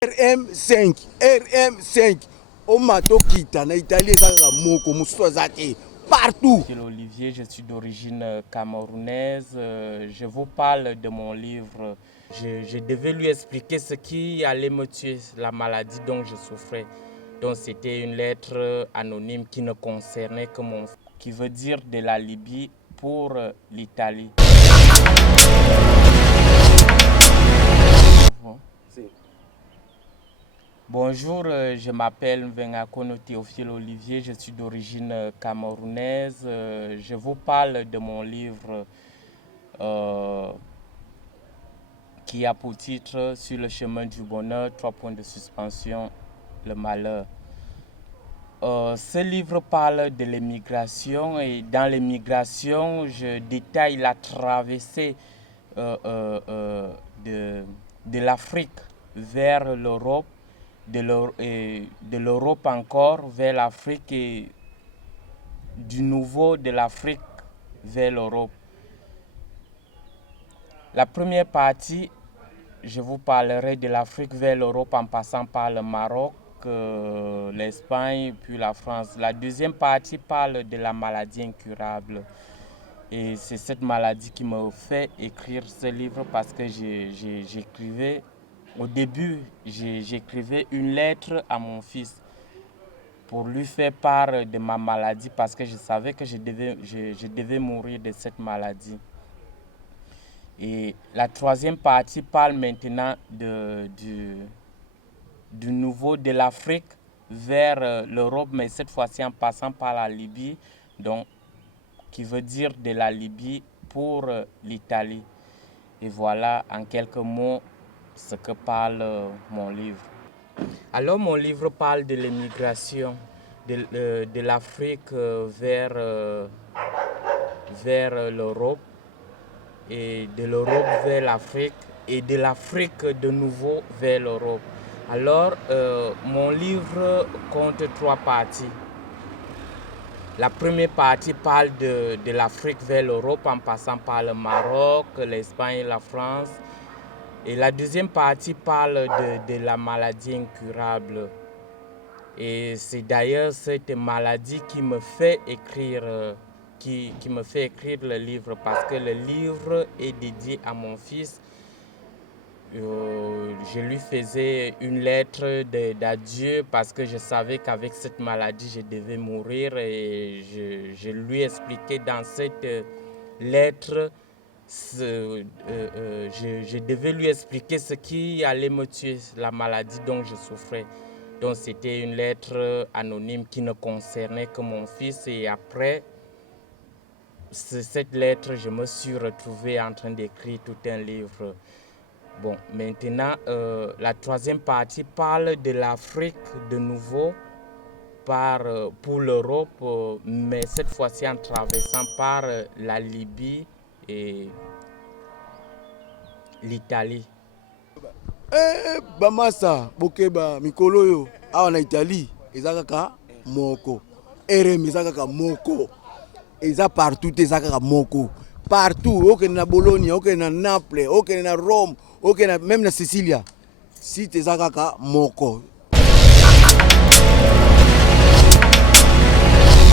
RM5 RM5 omatokita na Italie ezaka moko mususu azate partout. Olivier, je suis d'origine camerounaise. Je vous parle de mon livre. Je devais lui expliquer ce qui allait me tuer, la maladie dont je souffrais. Donc c'était une lettre anonyme qui ne concernait que mon frère, qui veut dire de la Libye pour l'Italie. Bonjour, je m'appelle Mvengakono Théophile Olivier, je suis d'origine camerounaise. Je vous parle de mon livre qui a pour titre Sur le chemin du bonheur, 3 points de suspension, le malheur. Ce livre parle de l'émigration et dans l'émigration, je détaille la traversée de l'Afrique vers l'Europe, de l'Europe encore vers l'Afrique et du nouveau de l'Afrique vers l'Europe. La première partie, je vous parlerai de l'Afrique vers l'Europe en passant par le Maroc, l'Espagne, puis la France. La deuxième partie parle de la maladie incurable. Et c'est cette maladie qui m'a fait écrire ce livre parce que j'écrivais, au début, j'écrivais une lettre à mon fils pour lui faire part de ma maladie parce que je savais que je devais mourir de cette maladie. Et la troisième partie parle maintenant du nouveau de l'Afrique vers l'Europe, mais cette fois-ci en passant par la Libye, donc qui veut dire de la Libye pour l'Italie. Et voilà en quelques mots ce que parle mon livre. Alors mon livre parle de l'émigration de l'Afrique vers l'Europe et de l'Europe vers l'Afrique et de l'Afrique de nouveau vers l'Europe. Alors mon livre compte 3 parties. La première partie parle de l'Afrique vers l'Europe en passant par le Maroc, l'Espagne et la France. Et la deuxième partie parle de la maladie incurable. Et c'est d'ailleurs cette maladie qui me fait écrire, qui me fait écrire le livre parce que le livre est dédié à mon fils. Je lui faisais une lettre d'adieu parce que je savais qu'avec cette maladie, je devais mourir et je lui expliquais dans cette lettre, je devais lui expliquer ce qui allait me tuer, la maladie dont je souffrais. Donc c'était une lettre anonyme qui ne concernait que mon fils et après cette lettre, je me suis retrouvé en train d'écrire tout un livre. Bon, maintenant, la troisième partie parle de l'Afrique de nouveau pour l'Europe, mais cette fois-ci en traversant par la Libye et l'Italie. Bamasa, Bokeba, Mikoloyo, awa na Italie, ezakaka moko. RM ezakaka moko. Eza partout ezakaka moko. Partout, ok na Bologna, ok na Naples, ok na Rome, ok na même na Sicilia. Si ezakaka moko.